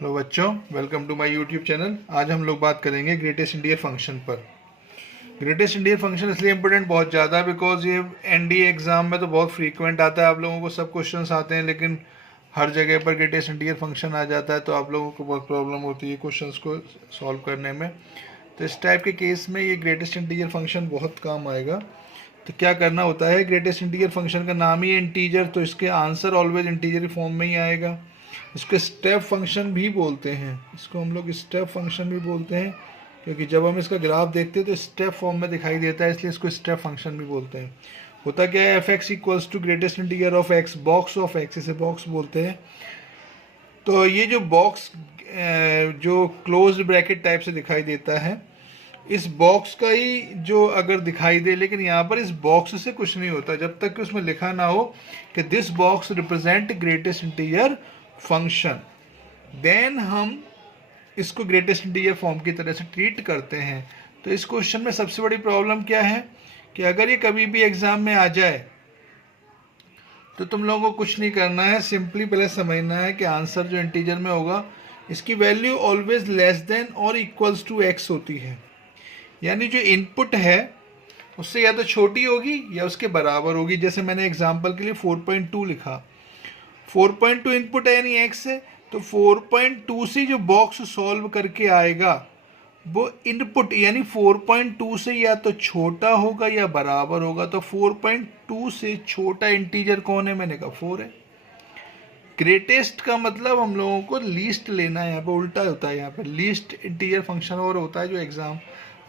Hello बच्चों, welcome to my YouTube channel. आज हम लोग बात करेंगे ग्रेटेस्ट इंटीजर फंक्शन पर। ग्रेटेस्ट इंटीजर फंक्शन इसलिए इंपॉर्टेंट बहुत ज़्यादा बिकॉज ये एनडीए एग्जाम में तो बहुत फ्रीक्वेंट आता है। आप लोगों को सब क्वेश्चंस आते हैं लेकिन हर जगह पर ग्रेटेस्ट इंटीजर फंक्शन आ जाता है, तो आप लोगों को बहुत प्रॉब्लम होती है क्वेश्चंस को सॉल्व करने में। तो इस टाइप के केस में ये ग्रेटेस्ट इंटीजर फंक्शन बहुत काम आएगा। तो क्या करना होता है, ग्रेटेस्ट इंटीजर फंक्शन का नाम ही है इंटीजर, तो इसके आंसर ऑलवेज इंटीजर फॉर्म में ही आएगा। इसको स्टेप फंक्शन भी बोलते हैं, इसको हम लोग स्टेप फंक्शन भी बोलते हैं क्योंकि जब हम इसका ग्राफ देखते हैं तो स्टेप फॉर्म में दिखाई देता है, इसलिए इसको स्टेप फंक्शन भी बोलते हैं। होता क्या है, F X equals to greatest integer of X, box of X, इसे बॉक्स बोलते हैं। तो ये जो बॉक्स जो क्लोज्ड ब्रैकेट टाइप से दिखाई देता है, इस बॉक्स का ही जो अगर दिखाई दे, लेकिन यहाँ पर इस बॉक्स से कुछ नहीं होता जब तक कि उसमें लिखा ना हो कि this box represent greatest integer function, then हम इसको ग्रेटेस्ट इंटीजर फॉर्म की तरह से ट्रीट करते हैं। तो इस क्वेश्चन में सबसे बड़ी प्रॉब्लम क्या है कि अगर ये कभी भी एग्जाम में आ जाए तो तुम लोगों को कुछ नहीं करना है, सिंपली पहले समझना है कि आंसर जो इंटीजर में होगा इसकी वैल्यू ऑलवेज लेस देन और इक्वल्स टू एक्स होती है, यानी जो इनपुट है उससे या तो छोटी होगी या उसके बराबर होगी। जैसे मैंने एग्जांपल के लिए 4.2 लिखा, 4.2 इनपुट है यानी x है, तो 4.2 से जो बॉक्स सॉल्व करके आएगा वो इनपुट यानी 4.2 से या तो छोटा होगा या बराबर होगा। तो 4.2 से छोटा इंटीजर कौन है, मैंने कहा 4 है। ग्रेटेस्ट का मतलब हम लोगों को लीस्ट लेना है, यहाँ पे उल्टा होता है, यहाँ पे लीस्ट इंटीजर फंक्शन और होता है जो एग्जाम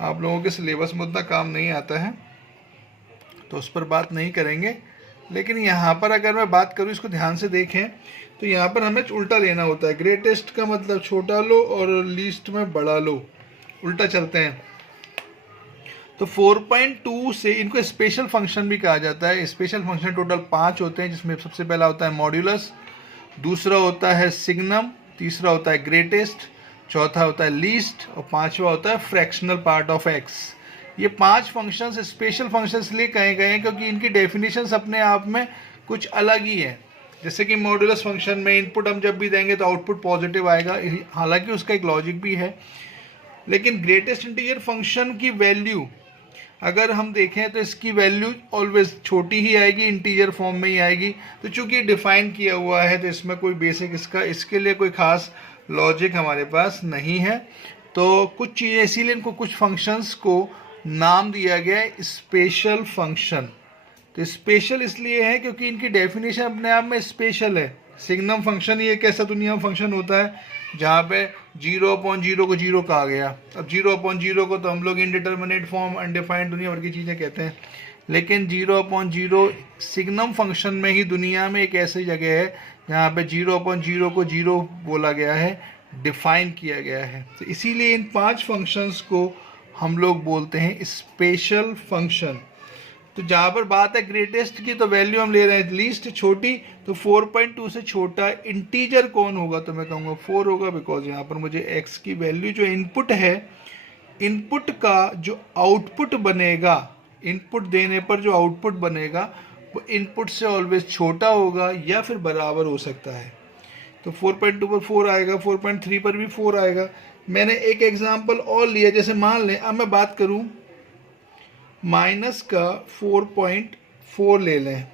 आप लोगों के सिलेबस में उतना काम नहीं आता है, तो उस पर बात नहीं करेंगे। लेकिन यहाँ पर अगर मैं बात करूँ, इसको ध्यान से देखें, तो यहाँ पर हमें उल्टा लेना होता है। ग्रेटेस्ट का मतलब छोटा लो और लीस्ट में बड़ा लो, उल्टा चलते हैं। तो 4.2 से इनको स्पेशल फंक्शन भी कहा जाता है। स्पेशल फंक्शन टोटल 5 होते हैं, जिसमें सबसे पहला होता है मॉड्यूलस, दूसरा होता है सिग्नम, तीसरा होता है ग्रेटेस्ट, चौथा होता है लीस्ट और पांचवा होता है फ्रैक्शनल पार्ट ऑफ एक्स। ये 5 फंक्शंस स्पेशल फंक्शंस इसलिए कहे गए हैं क्योंकि इनकी डेफिनेशंस अपने आप में कुछ अलग ही है। जैसे कि मॉड्यूलस फंक्शन में इनपुट हम जब भी देंगे तो आउटपुट पॉजिटिव आएगा, हालांकि उसका एक लॉजिक भी है। लेकिन ग्रेटेस्ट इंटीजर फंक्शन की वैल्यू अगर हम देखें तो इसकी वैल्यू ऑलवेज छोटी ही आएगी, इंटीजर फॉर्म में ही आएगी। तो चूंकि डिफाइन किया हुआ है तो इसमें कोई बेसिक इसके लिए कोई खास लॉजिक हमारे पास नहीं है। तो कुछ चीज़ें इसीलिए इनको कुछ फंक्शंस को नाम दिया गया है स्पेशल फंक्शन। तो स्पेशल इसलिए है क्योंकि इनकी डेफिनेशन अपने आप में स्पेशल है। सिग्नम फंक्शन ही एक ऐसा दुनिया में फंक्शन होता है जहाँ पे 0/0 को 0 कहा गया। अब 0/0 को तो हम लोग इनडिटर्मिनेट फॉर्म, अनडिफाइंड, दुनिया भर की चीज़ें कहते हैं, लेकिन 0/0 सिग्नम फंक्शन में ही दुनिया में एक ऐसी जगह है जहाँ पे 0/0 को 0 बोला गया है, डिफाइन किया गया है। तो इसीलिए इन 5 फंक्शंस को हम लोग बोलते हैं स्पेशल फंक्शन। तो जहाँ पर बात है ग्रेटेस्ट की, तो वैल्यू हम ले रहे हैं लीस्ट छोटी, तो 4.2 से छोटा इंटीजर कौन होगा, तो मैं कहूँगा 4 होगा, बिकॉज यहाँ पर मुझे x की वैल्यू जो इनपुट है, इनपुट का जो आउटपुट बनेगा, इनपुट देने पर जो आउटपुट बनेगा वो इनपुट से ऑलवेज छोटा होगा या फिर बराबर हो सकता है। तो 4.2 पर 4 आएगा, 4.3 पर भी 4 आएगा। मैंने एक एग्जाम्पल और लिया, जैसे मान लें अब मैं बात करूँ माइनस का 4.4 ले लें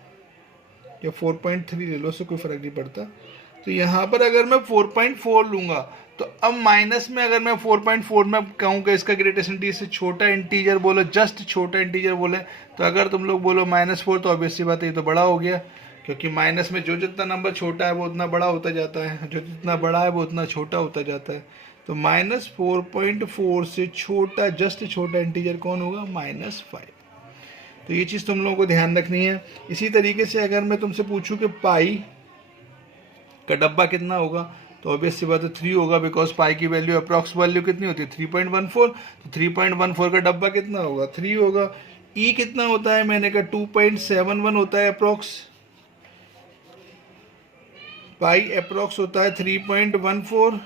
या 4.3 ले लो, उससे कोई फ़र्क नहीं पड़ता। तो यहाँ पर अगर मैं 4.4 लूँगा तो अब माइनस में अगर मैं 4.4 में कहूँ कि इसका ग्रेटेस्ट इंटीजर से छोटा इंटीजर बोलो, जस्ट छोटा इंटीजर बोले, तो अगर तुम लोग बोलो -4 तो ऑब्वियस सी बात है ये तो बड़ा हो गया, क्योंकि माइनस में जो जितना नंबर छोटा है वो उतना बड़ा होता जाता है, जो जितना बड़ा है वो उतना छोटा होता जाता है। तो -4.4 से छोटा, जस्ट छोटा इंटीजर कौन होगा, -5। तो ये चीज़ तुम लोगों को ध्यान रखनी है। इसी तरीके से अगर मैं तुमसे पूछूं कि पाई का डब्बा कितना होगा, तो ऑब्वियस सी बात है 3 होगा, बिकॉज पाई की वैल्यू अप्रॉक्स वैल्यू कितनी होती है 3.14, तो 3.14 का डब्बा कितना होगा 3 होगा। ई कितना होता है, मैंने कहा 2.71 होता है अप्रॉक्स, पाई अप्रॉक्स होता है 3.14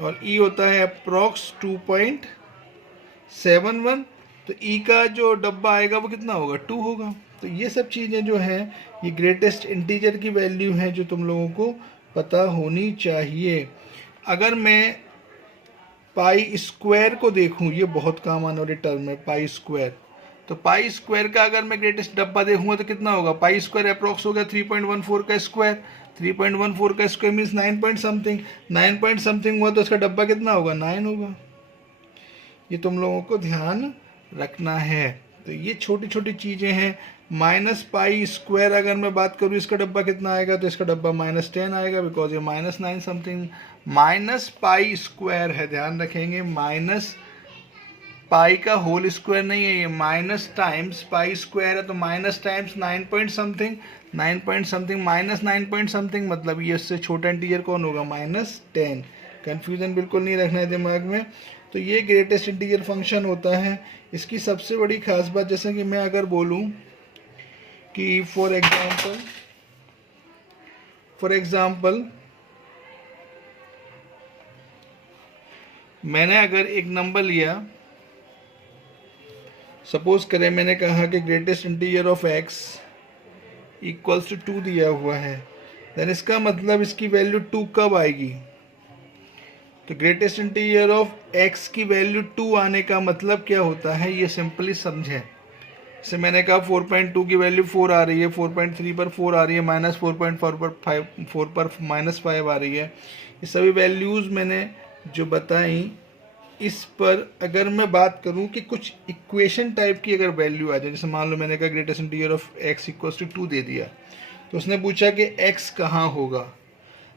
और ई होता है अप्रॉक्स 2.71। तो ई का जो डब्बा आएगा वो कितना होगा 2 होगा। तो ये सब चीज़ें जो हैं ये ग्रेटेस्ट इंटीजर की वैल्यू हैं जो तुम लोगों को पता होनी चाहिए। अगर मैं पाई स्क्वायर को देखूं, ये बहुत काम आने वाली टर्म है पाई स्क्वायर। तो पाई स्क्वायर का अगर मैं ग्रेटेस्ट डब्बा देखूंगा तो कितना होगा, पाई स्क्वायर अप्रोक्स हो गया 3.14 का स्क्वायर। 3.14 का square means 9 point something, 9 point something हुआ तो इसका डब्बा कितना होगा, 9 होगा। ये तुम लोगों को ध्यान रखना है। तो ये छोटी छोटी चीज़ें हैं। माइनस पाई स्क्वायर अगर मैं बात करूँ इसका डब्बा कितना आएगा, तो इसका डब्बा -10 आएगा, बिकॉज ये -9 समथिंग। माइनस पाई स्क्वायर है, ध्यान रखेंगे, माइनस पाई का होल स्क्वायर नहीं है ये, माइनस टाइम्स पाई स्क्वायर है, तो minus times 9 point something, 9 point something minus 9 point something, मतलब ये इससे छोटा इंटीजर कौन होगा, -10। कन्फ्यूजन बिल्कुल नहीं रखना है दिमाग में। तो ये ग्रेटेस्ट इंटीजर फंक्शन होता है। इसकी सबसे बड़ी खास बात, जैसे कि मैं अगर बोलूँ कि फॉर एग्जाम्पल मैंने अगर एक नंबर लिया, सपोज करें मैंने कहा कि greatest integer of x equals to 2 दिया हुआ है, देन इसका मतलब इसकी वैल्यू 2 कब आएगी, तो ग्रेटेस्ट इंटीजर ऑफ x की वैल्यू 2 आने का मतलब क्या होता है, ये सिंपली समझें। जैसे मैंने कहा 4.2 की वैल्यू 4 आ रही है, 4.3 पर 4 आ रही है, -4.4 पर 4 पर -5 आ रही है। ये सभी वैल्यूज़ मैंने जो बताई, इस पर अगर मैं बात करूं कि कुछ इक्वेशन टाइप की अगर वैल्यू आ जाए, जैसे मान लो मैंने कहा greatest integer of x equals to 2 दे दिया, तो उसने पूछा कि x कहाँ होगा,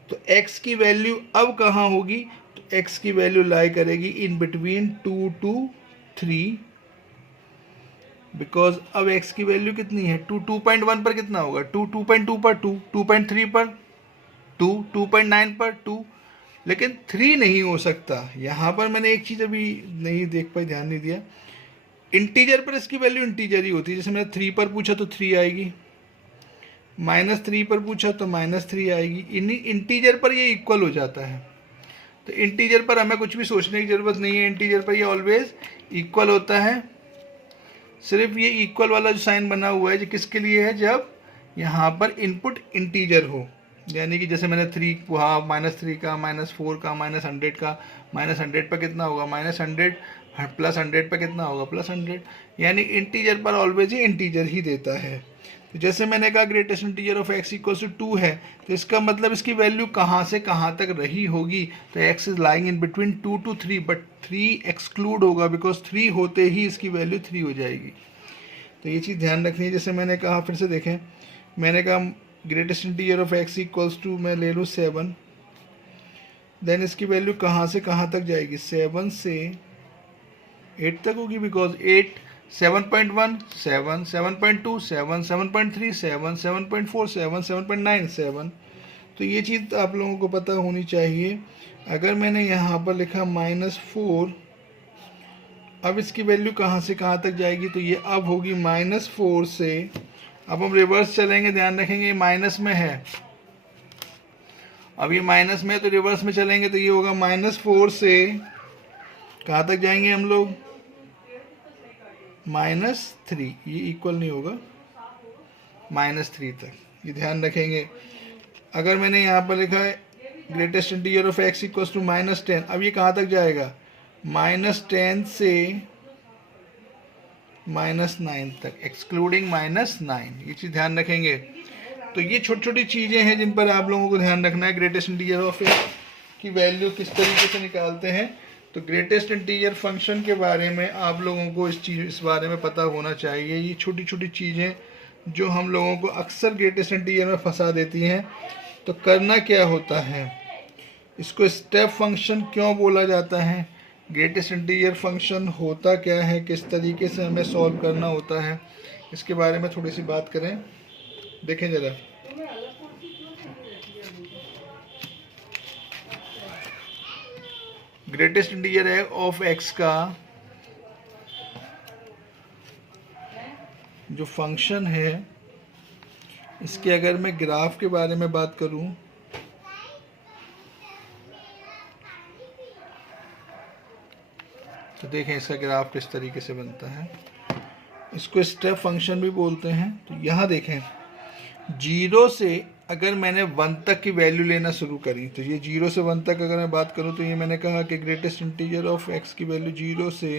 तो x की वैल्यू अब कहाँ होगी, तो x की वैल्यू लाई करेगी इन बिटवीन 2 to 3, बिकॉज अब x की वैल्यू कितनी है, 2.1 पर कितना होगा, 2.2 पर 2, 2.3 पर 2, 2.9 पर 2, लेकिन 3 नहीं हो सकता। यहाँ पर मैंने एक चीज़ अभी नहीं देख पाई, ध्यान नहीं दिया, इंटीजर पर इसकी वैल्यू इंटीजर ही होती है। जैसे मैंने 3 पर पूछा तो 3 आएगी, -3 पर पूछा तो -3 आएगी। इन्हीं इंटीजर पर ये इक्वल हो जाता है। तो इंटीजर पर हमें कुछ भी सोचने की ज़रूरत नहीं है, इंटीजर पर ये ऑलवेज इक्वल होता है। सिर्फ ये इक्वल वाला जो साइन बना हुआ है, जो किसके लिए है, जब यहाँ पर इनपुट इंटीजर हो, यानी कि जैसे मैंने 3 वहाँ -3 का, -4 का, -100 का, -100 पर कितना होगा, -100, +100 पर कितना होगा, +100, यानी इंटीजर पर ऑलवेज ही इंटीजर ही देता है। तो जैसे मैंने कहा greatest integer of x equals to 2 है, तो इसका मतलब इसकी वैल्यू कहाँ से कहाँ तक रही होगी, तो x is lying in between 2 to 3, but 3 exclude होगा, बिकॉज 3 होते ही इसकी वैल्यू 3 हो जाएगी। तो ये चीज़ ध्यान रखनी है। जैसे मैंने कहा, फिर से देखें, मैंने कहा greatest integer of x equals to, मैं ले लूँ 7, देन इसकी वैल्यू कहाँ से कहाँ तक जाएगी, 7 से 8 तक होगी, बिकॉज 8, 7.1 7, 7.2 7, 7.3 7, 7.4 7, 7.9 7। तो ये चीज़ आप लोगों को पता होनी चाहिए। अगर मैंने यहाँ पर लिखा -4, अब इसकी वैल्यू कहाँ से कहाँ तक जाएगी, तो ये अब होगी -4 से, अब हम रिवर्स चलेंगे, ध्यान रखेंगे ये माइनस में है, अब ये माइनस में है तो रिवर्स में चलेंगे, तो ये होगा -4 से कहाँ तक जाएंगे हम लोग, -3, ये इक्वल नहीं होगा, -3 तक, ये ध्यान रखेंगे। अगर मैंने यहाँ पर लिखा है greatest integer of x equals to -10, अब ये कहाँ तक जाएगा, -10 से -9 तक, एक्सक्लूडिंग -9, ये चीज़ ध्यान रखेंगे। तो ये छोटी छोटी चीज़ें हैं जिन पर आप लोगों को ध्यान रखना है। ग्रेटेस्ट इंटीजर ऑफ x की वैल्यू किस तरीके से निकालते हैं, तो ग्रेटेस्ट इंटीजर फंक्शन के बारे में आप लोगों को इस बारे में पता होना चाहिए। ये छोटी छोटी चीज़ें जो हम लोगों को अक्सर ग्रेटेस्ट इंटीजर में फंसा देती हैं। तो करना क्या होता है, इसको स्टेप फंक्शन क्यों बोला जाता है, ग्रेटेस्ट इंटीजर फंक्शन होता क्या है, किस तरीके से हमें सॉल्व करना होता है, इसके बारे में थोड़ी सी बात करें। देखें ज़रा, ग्रेटेस्ट इंटीजर है ऑफ x का जो फंक्शन है, इसके अगर मैं ग्राफ के बारे में बात करूं, तो देखें इसका ग्राफ किस तरीके से बनता है। इसको स्टेप फंक्शन भी बोलते हैं। तो यहाँ देखें 0 से अगर मैंने 1 तक की वैल्यू लेना शुरू करी, तो ये 0 से 1 तक अगर मैं बात करूँ तो ये मैंने कहा कि ग्रेटेस्ट इंटीजर ऑफ x की वैल्यू 0 से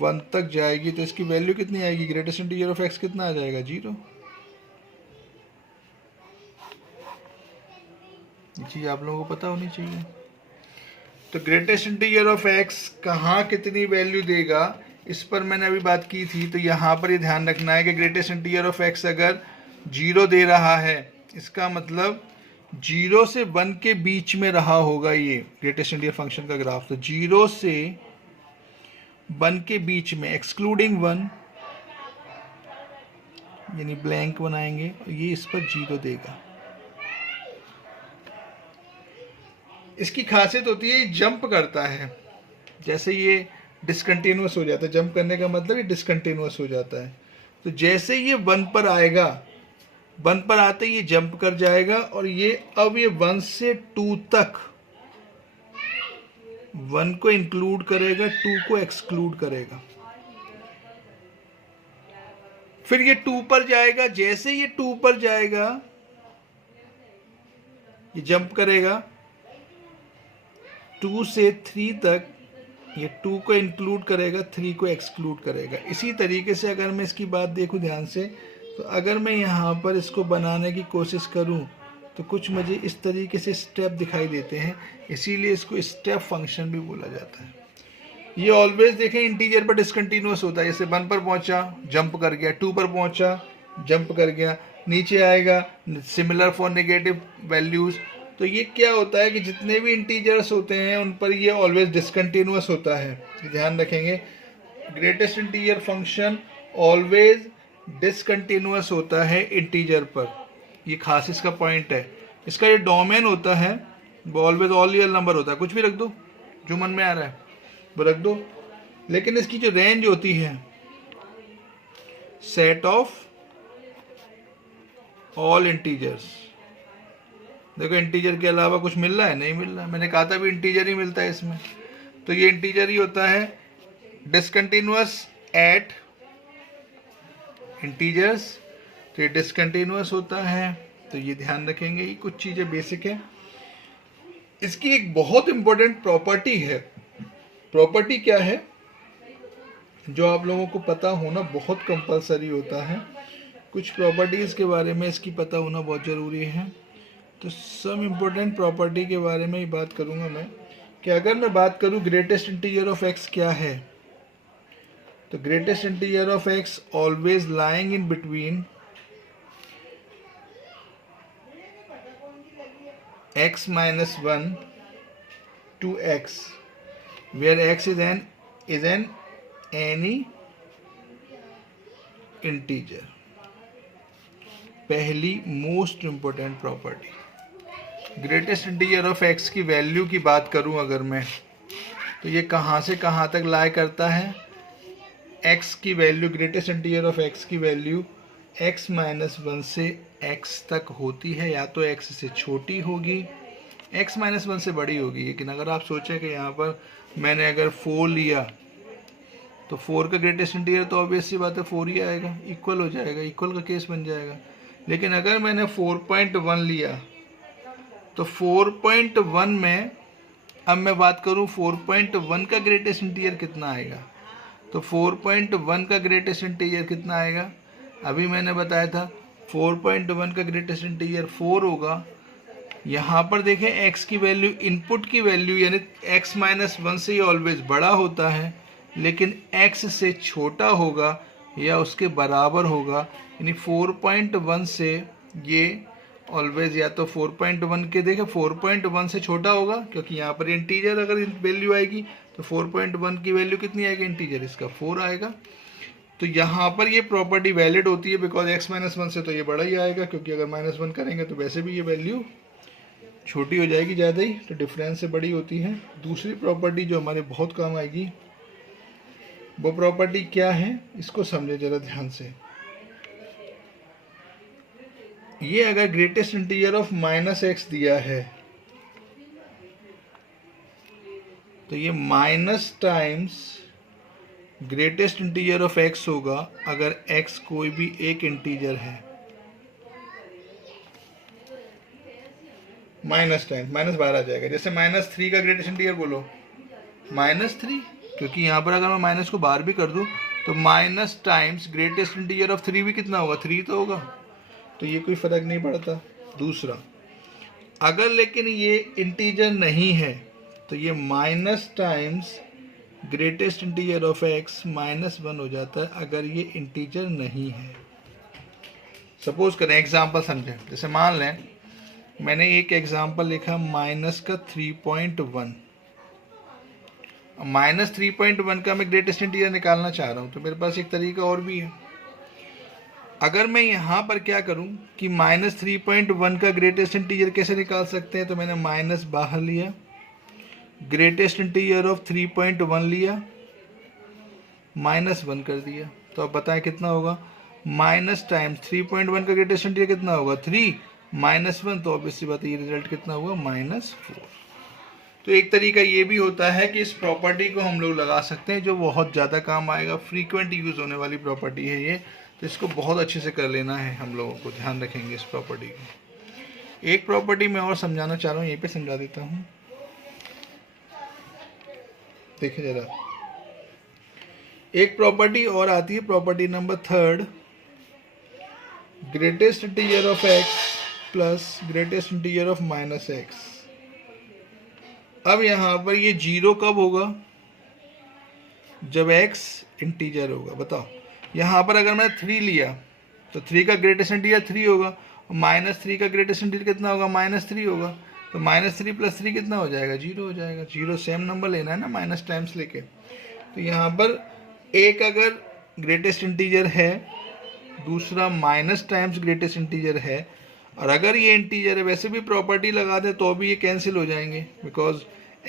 1 तक जाएगी, तो इसकी वैल्यू कितनी आएगी? ग्रेटेस्ट इंटीजर ऑफ x कितना आ जाएगा? 0। ये चीज़ आप लोगों को पता होनी चाहिए। तो ग्रेटेस्ट इंटीजर ऑफ x कहाँ कितनी वैल्यू देगा, इस पर मैंने अभी बात की थी। तो यहाँ पर ये ध्यान रखना है कि ग्रेटेस्ट इंटीजर ऑफ x अगर 0 दे रहा है, इसका मतलब 0 से 1 के बीच में रहा होगा ये ग्रेटेस्ट इंटीजर फंक्शन का ग्राफ। तो 0 से 1 के बीच में एक्सक्लूडिंग 1, यानी ब्लैंक बनाएंगे, और ये इस पर 0 देगा। इसकी खासियत होती है ये जंप करता है, जैसे ये डिसकंटिन्यूअस हो जाता है। जंप करने का मतलब ये डिसकंटिन्यूअस हो जाता है। तो जैसे ये 1 पर आएगा, 1 पर आते ही ये जंप कर जाएगा, और ये अब ये 1 से 2 तक 1 को इंक्लूड करेगा, 2 को एक्सक्लूड करेगा। फिर ये 2 पर जाएगा, जैसे ये 2 पर जाएगा ये जंप करेगा 2 से 3 तक, ये 2 को इंक्लूड करेगा, 3 को एक्सक्लूड करेगा। इसी तरीके से अगर मैं इसकी बात देखूं ध्यान से, तो अगर मैं यहाँ पर इसको बनाने की कोशिश करूँ तो कुछ मुझे इस तरीके से स्टेप दिखाई देते हैं, इसीलिए इसको स्टेप फंक्शन भी बोला जाता है। ये ऑलवेज देखें इंटीजर पर डिसकंटिन्यूअस होता है। जैसे 1 पर पहुंचा जंप कर गया, 2 पर पहुंचा जंप कर गया, नीचे आएगा। Similar for negative values. तो ये क्या होता है कि जितने भी इंटीजर्स होते हैं उन पर ये ऑलवेज डिसकंटिन्यूअस होता है। ध्यान रखेंगे, greatest integer function always discontinuous होता है इंटीजर पर। ये खास इसका पॉइंट है। इसका ये डोमेन होता है वो ऑलवेज ऑल रियल नंबर होता है। कुछ भी रख दो जो मन में आ रहा है वो रख दो, लेकिन इसकी जो रेंज होती है सेट ऑफ ऑल इंटीजर्स। देखो इंटीजर के अलावा कुछ मिल रहा है? नहीं मिल रहा है। मैंने कहा था भी इंटीजर ही मिलता है इसमें। तो ये इंटीजर ही होता है डिसकंटिन्यूअस एट इंटीजर्स। तो ये डिसकंटिन्यूअस होता है। तो ये ध्यान रखेंगे, ये कुछ चीज़ें बेसिक है। इसकी एक बहुत इंपॉर्टेंट प्रॉपर्टी है। प्रॉपर्टी क्या है जो आप लोगों को पता होना बहुत कंपलसरी होता है। कुछ प्रॉपर्टीज़ के बारे में इसकी पता होना बहुत ज़रूरी है। तो सम इम्पोर्टेंट प्रॉपर्टी के बारे में ही बात करूंगा मैं, कि अगर मैं बात करूं ग्रेटेस्ट इंटीजर ऑफ x क्या है, तो greatest integer of x always lying in between x minus 1 to x, where x is an any integer। पहली most important property. Greatest integer of x की वैल्यू की बात करूं अगर मैं, तो ये कहाँ से कहाँ तक लाई करता है? x की value, greatest integer of x की वैल्यू x माइनस 1 से x तक होती है, या तो x से छोटी होगी, x माइनस 1 से बड़ी होगी। लेकिन अगर आप सोचें कि यहाँ पर मैंने अगर 4 लिया तो 4 का ग्रेटेस्ट इंटीजर तो ऑब्वियस सी बात है 4 ही आएगा, इक्वल हो जाएगा, इक्वल का केस बन जाएगा। लेकिन अगर मैंने 4.1 लिया तो 4.1 में अब मैं बात करूं 4.1 का ग्रेटेस्ट इंटीजर कितना आएगा, तो 4.1 का ग्रेटेस्ट इंटीजर कितना आएगा? अभी मैंने बताया था 4.1 का ग्रेटेस्ट इंटीजर 4 होगा। यहाँ पर देखें x की वैल्यू, इनपुट की वैल्यू यानी x माइनस 1 से ही ऑलवेज बड़ा होता है, लेकिन x से छोटा होगा या उसके बराबर होगा। यानी 4.1 से ये ऑलवेज या तो 4.1 के देखें 4.1 से छोटा होगा, क्योंकि यहाँ पर इंटीजर अगर वैल्यू आएगी तो 4.1 की वैल्यू कितनी आएगी? इंटीजर इसका 4 आएगा। तो यहाँ पर ये प्रॉपर्टी वैलिड होती है, बिकॉज x माइनस 1 से तो ये बड़ा ही आएगा, क्योंकि अगर -1 करेंगे तो वैसे भी ये वैल्यू छोटी हो जाएगी ज़्यादा ही, तो डिफरेंस से बड़ी होती है। दूसरी प्रॉपर्टी जो हमारे बहुत काम आएगी वो प्रॉपर्टी क्या है, इसको समझे जरा ध्यान से। ये अगर ग्रेटेस्ट इंटीजर ऑफ -x दिया है तो ये minus times greatest integer of x होगा अगर x कोई भी एक इंटीजर है। माइनस टाइम्स माइनस बाहर आ जाएगा। जैसे -3 का ग्रेटेस्ट इंटीजर बोलो -3, क्योंकि यहाँ पर अगर मैं माइनस को बाहर भी कर दूँ तो minus times greatest integer of 3 भी कितना होगा, 3 तो होगा, तो ये कोई फ़र्क नहीं पड़ता। दूसरा, अगर लेकिन ये इंटीजर नहीं है तो ये minus times greatest integer of x -1 हो जाता है अगर ये इंटीजर नहीं है। सपोज करें, एग्जांपल समझें, जैसे मान लें मैंने एक एग्जांपल लिखा -3.1, -3.1 का मैं ग्रेटेस्ट इंटीजर निकालना चाह रहा हूँ, तो मेरे पास एक तरीका और भी है। अगर मैं यहाँ पर क्या करूँ कि -3.1 का ग्रेटेस्ट इंटीजर कैसे निकाल सकते हैं, तो मैंने माइनस बाहर लिया, ग्रेटेस्ट इंटीजर ऑफ 3.1 लिया, -1 कर दिया, तो अब बताएं कितना होगा, माइनस टाइम्स 3.1 का ग्रेटेस्ट इंटीजर कितना होगा, 3 -1, तो ऑब्वियसली बात है ये रिजल्ट कितना हुआ, -4। तो एक तरीका ये भी होता है कि इस प्रॉपर्टी को हम लोग लगा सकते हैं, जो बहुत ज़्यादा काम आएगा, फ्रीक्वेंट यूज़ होने वाली प्रॉपर्टी है ये, तो इसको बहुत अच्छे से कर लेना है, हम लोगों को ध्यान रखेंगे इस प्रॉपर्टी को। एक प्रॉपर्टी मैं और समझाना चाह रहा हूँ, यहीं पे समझा देता हूँ, देखिए जरा। एक प्रॉपर्टी और आती है, property number 3, greatest integer of x plus greatest integer of -x। अब यहाँ पर ये 0 कब होगा, जब x इंटीजर होगा। बताओ, यहाँ पर अगर मैंने 3 लिया तो 3 का ग्रेटेस्ट इंटीजर 3 होगा, और -3 का ग्रेटेस्ट इंटीजर कितना होगा, -3 होगा, तो -3 + 3 कितना हो जाएगा, 0 हो जाएगा। 0 सेम नंबर लेना है ना, माइनस टाइम्स लेके। तो यहाँ पर एक अगर ग्रेटेस्ट इंटीजर है, दूसरा माइनस टाइम्स ग्रेटेस्ट इंटीजर है, और अगर ये इंटीजर है, वैसे भी प्रॉपर्टी लगा दे तो भी ये कैंसिल हो जाएंगे, बिकॉज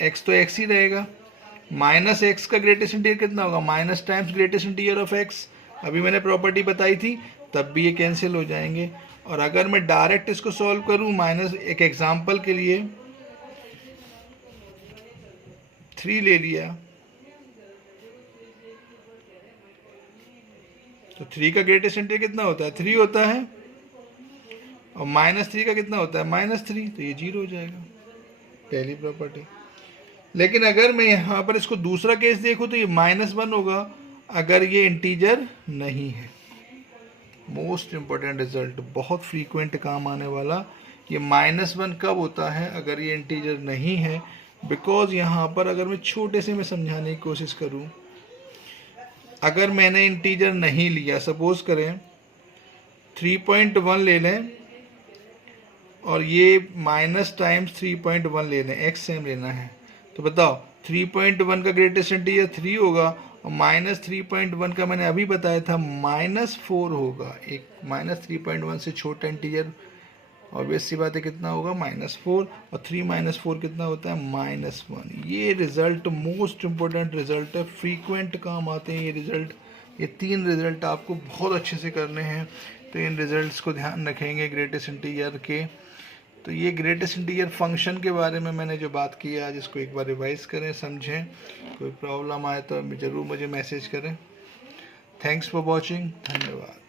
x तो x ही रहेगा। -x का ग्रेटेस्ट इंटीजर कितना होगा, minus times greatest integer of x, अभी मैंने प्रॉपर्टी बताई थी, तब भी ये कैंसिल हो जाएंगे। और अगर मैं डायरेक्ट इसको सॉल्व करूँ, एक एग्जांपल के लिए 3 ले लिया, तो 3 का ग्रेटेस्ट इंटीजर कितना होता है, 3 होता है, और -3 का कितना होता है, -3, तो ये 0 हो जाएगा, पहली प्रॉपर्टी। लेकिन अगर मैं यहाँ पर इसको दूसरा केस देखूँ तो ये -1 होगा अगर ये इंटीजर नहीं है। मोस्ट इंपॉर्टेंट रिजल्ट, बहुत फ्रीक्वेंट काम आने वाला, ये -1 कब होता है, अगर ये इंटीजर नहीं है। बिकॉज यहाँ पर अगर मैं छोटे से मैं समझाने की कोशिश करूँ, अगर मैंने इंटीजर नहीं लिया, सपोज करें 3.1 ले लें, और ये माइनस टाइम्स 3.1 ले लें, x सेम लेना है, तो बताओ 3.1 का ग्रेटेस्ट इंटीजर 3 होगा, और -3.1 का मैंने अभी बताया था -4 होगा। एक -3.1 से छोटा इंटीजर ऑब्वियस सी बात है कितना होगा, -4, और 3 - 4 कितना होता है, -1। ये रिजल्ट मोस्ट इंपॉर्टेंट रिजल्ट है, फ्रीक्वेंट काम आते हैं ये रिजल्ट। ये 3 रिजल्ट आपको बहुत अच्छे से करने हैं, तो इन रिजल्ट्स को ध्यान रखेंगे ग्रेटेस्ट इंटीजर के। तो ये ग्रेटेस्ट इंटीजर फंक्शन के बारे में मैंने जो बात की है, आज इसको एक बार रिवाइज करें, समझें। कोई प्रॉब्लम आए तो ज़रूर मुझे मैसेज करें। थैंक्स फॉर वॉचिंग, धन्यवाद।